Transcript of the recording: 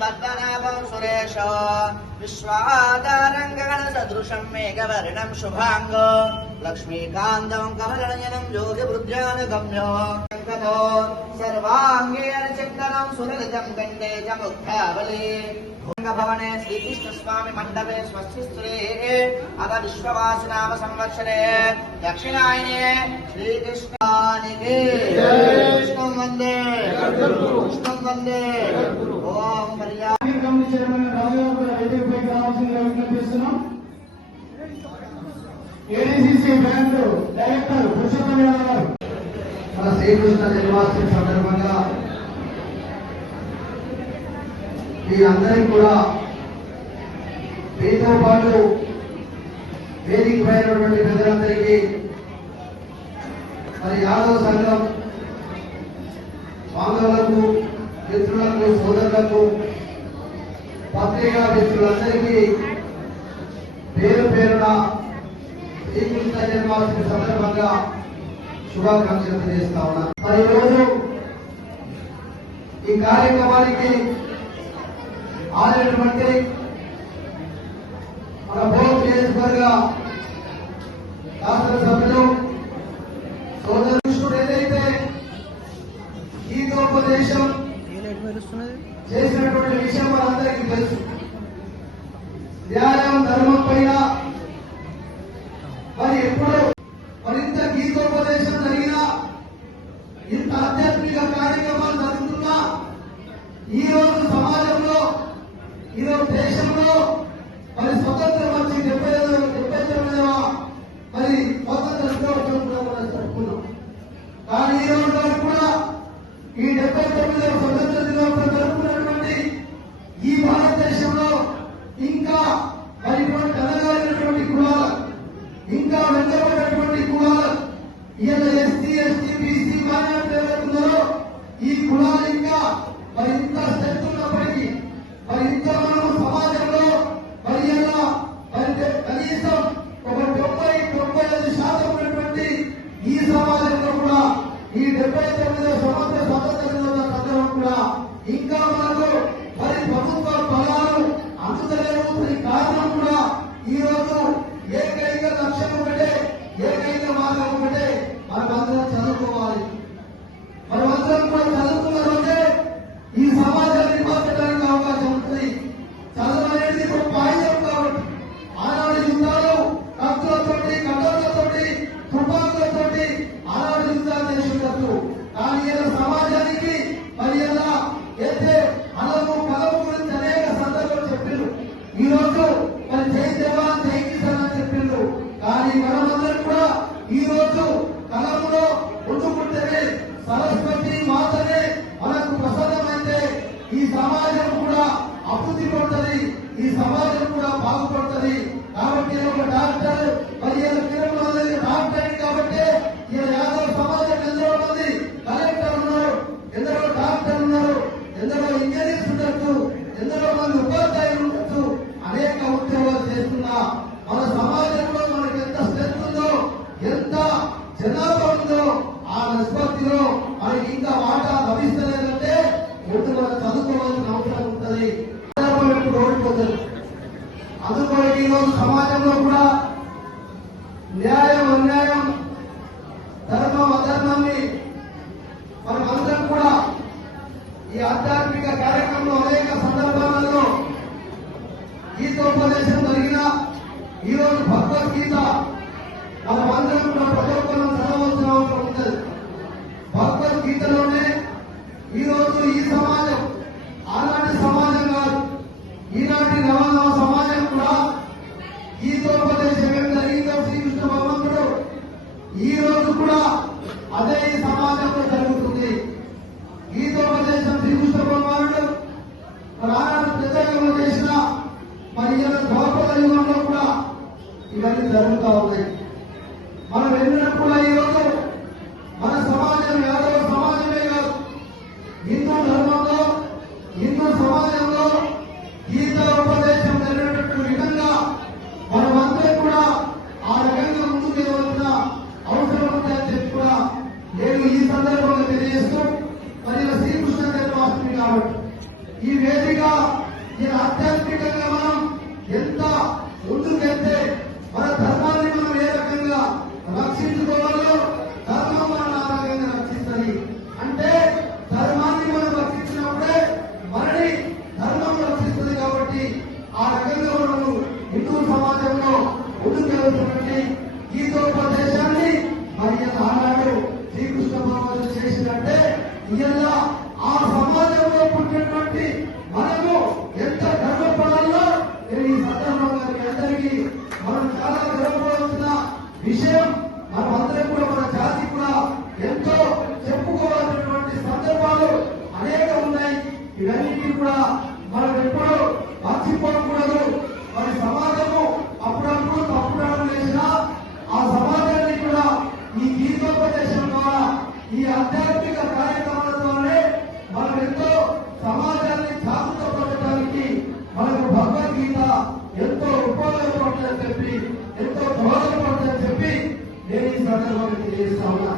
పద్మనాభం సురేశ విశ్వాదారంగణ సదృశం మేఘవర్ణం శుభాంగో లక్ష్మీకాంతం కమలనయనం యోగి వృద్ధ్యానుగమ్యో వెంకటో సర్వాంగే చందనం సులలితం కండే చ ముఖ్యావలి భవనే శ్రీకృష్ణ స్వామి మండపే స్వస్తిస్త్రీ అత విశ్వవాసి నామ సంవత్సరే దక్షిణాయనే కమిటీ చైర్మన్ రాజు గారు వేదికపై కావాల్సిందిగా విజ్ఞప్తిస్తున్నాం. ఏడీసీసీ బ్యాంకు డైరెక్టర్ పురుషోత్తం గారు. మన శ్రీకృష్ణ జన్మాష్టమి సందర్భంగా మీరందరికీ కూడా మీతో పాటు వేదిక పైనటువంటి పెద్దలందరికీ మరి యాదవ సంఘం బాంధవులకు మిత్రులకు సోదరులకు పత్రికా మిత్రులందరికీ పేరు పేరున శ్రీకృష్ణ జన్మాష్టమి సందర్భంగా శుభాకాంక్షలు తెలియజేస్తా ఉన్నా. మరి ఈరోజు ఈ కార్యక్రమానికి ఆడినటువంటి మన బోధ నియోజకవర్గ న్యాయం ధర్మం పైన. మరి ఎప్పుడు మరింత గీతోపదేశం జరిగినా ఇంత ఆధ్యాత్మిక కార్యక్రమాలు జరుగుతున్నా ఈ రోజు సమాజంలో ఈ దేశంలో మరి స్వతంత్రం వచ్చి డెబ్బై ఐదు డెబ్బై తొమ్మిదవ మరి స్వతంత్ర దినోత్సవం కూడా మనం జరుపుకున్నాం. కానీ ఈ రోజు కూడా ఈ డెబ్బై తొమ్మిదవ స్వతంత్ర దినోత్సవం జరుపుకున్నటువంటి ఈ భారతదేశంలో ఇంకా మరి ఇటువంటి అనగారినటువంటి కులాలు ఇంకా వెనుకబడినటువంటి కులాలు ఇలా ఎస్టీ ఎస్టీ బీసీ మైనార్టీ ఎవరున్నారో ఈ కులాలు ఇంకా మరి ఇంత శక్తున్నప్పటికీ మరి ఇంత మనం సమాజంలో మరి ఇలా మరి కనీసం ఒక తొంభై తొంభై ఐదు శాతం ఉన్నటువంటి ఈ సమాజంలో కూడా ఈ డెబ్బై తొమ్మిదో సంవత్సర స్వతంత్ర దినోత్సవ సందర్భం కూడా ఇంకా మనకు మరి ప్రభుత్వ ఫలాలు అందుతలేవు దీనికి కారణం కూడా ఈ రోజు ఏకైక లక్ష్యం ఒకటే ఏకైక మార్గం ఒకటే మనమందరం చదువుకోవాలి మనమందరం కూడా చదువుకున్న రోజే ఈ సమాజాన్ని మార్చడానికి అవకాశం ఉంటుంది చదువు అనేది ఇప్పుడు పాయిజం కాబట్టి ఆనాడు యుద్ధాలు కత్తులతోటి కట్టలతోటి తుపాకులతోటి ఆనాడు యుద్ధాలు చేసేటట్టు కానీ ఇలా సమాజానికి మరి ఇలా అయితే అలము కలము గురించి అనేక సందర్భాలు చెప్పిండ్రు ఈ రోజు మరి జై జవాన్ జై కిసాన్ అని చెప్పిండ్రు కానీ మనమందరం కూడా ఈ రోజు కలములో ఉండుకుంటేనే సరస్వతి మాతనే మనకు ప్రసన్నమైతే ఈ సమాజం కూడా అభివృద్ధి పడుతుంది ఈ సమాజం కూడా బాగుపడుతుంది. కాబట్టి ఒక డాక్టర్ మరి ఇలా తిరుమల డాక్టర్ కాబట్టి ఈయన యాదవ్ సమాజం ఎందరో మంది కలెక్టర్ ఉన్నారు ఎందరో డాక్టర్ ఉన్నారు ఎందరో ఇంజనీర్స్ ఉండొచ్చు ఎందరో మంది ఉపాధ్యాయులు ఉండొచ్చు. అనేక ఉద్యోగాలు చేస్తున్నా. మన సమాజంలో మనకి ఎంత స్ట్రెంత్ ఉందో ఎంత జనాభా ఉందో ఆ నిష్పత్తిలో మనకి ఇంకా వాటా లభిస్తలేదంటే ముందు మనం చదువుకోవాల్సిన అవసరం ఉంటుంది. ఎప్పుడు అందుకోటి ఈరోజు ఈ సమాజంలో కూడా న్యాయం అన్యాయం ధర్మం అధర్మాన్ని మనం అందరం కూడా ఈ ఆధ్యాత్మిక కార్యక్రమంలో అనేక సందర్భాలలో గీతోపదేశం జరిగిన ఈ రోజు భగవద్గీత మనం అందరం కూడా ప్రతి ఒక్కరం చదవలసిన అవసరం ఉంటుంది భగవద్గీతలోనే ఈ రోజు ఈ సమాజం ఆనాటి సమాజం కాదు ఈనాటి నవనవ సమాజం కూడా గీతోపదేశం ఏం జరిగిందో శ్రీకృష్ణ భగవంతుడు ఈ రోజు కూడా అదే ఈ సమాజంలో జరుగుతుంది గీతోపదేశం శ్రీకృష్ణ భగవానుడు మరి ఆనాడు ప్రత్యేకంలో చేసిన మరి ఇలా ద్వాపర యుగంలో కూడా ఇవన్నీ జరుగుతూ ఉన్నాయి మనం వెళ్ళినప్పుడు ఈ రోజు మన సమాజం యాదవ సమాజమే కాదు. హిందూ ధర్మంలో హిందూ సమాజంలో గీత ఉపదేశం జరిగినట్టు విధంగా మనమందరం కూడా ఆ రకంగా ముందుకు వెళ్ళవలసిన అవసరం ఉందని చెప్పి కూడా నేను ఈ సందర్భంగా తెలియజేస్తూ మరి శ్రీకృష్ణ జన్మాష్టమి కాబట్టి ఈ వేదిక ఈ ఆధ్యాత్మికంగా మనం ఎంత ముందుకెళ్తే మన ధర్మాన్ని రక్షించుకోవాలో ధర్మం మన ఆ రక్షిస్తుంది. అంటే ధర్మాన్ని మనం రక్షించినప్పుడే మనని ధర్మం రక్షిస్తుంది కాబట్టి ఆ రకంగా మనము హిందూ సమాజంలో ముందుకెళ్తున్నటువంటి గీతోపదేశాన్ని మరి ఆనాడు శ్రీకృష్ణ భగవానుడు చేసినట్టే ఇవాళ ఆ సమాజంలో పుట్టినటువంటి మనము ఎంత గర్వపడాలో నేను ఈ సందర్భంగా మీ అందరికీ మనం చాలా గర్వపడాల్సిన విషయం సమాజాన్ని శాంతపరచడానికి మనకు భగవద్గీత ఎంతో ఉపయోగపడుతుందని చెప్పి ఎంతో దోహదపడుతుందని చెప్పి నేను ఈ సందర్భంగా తెలియజేస్తా ఉన్నా.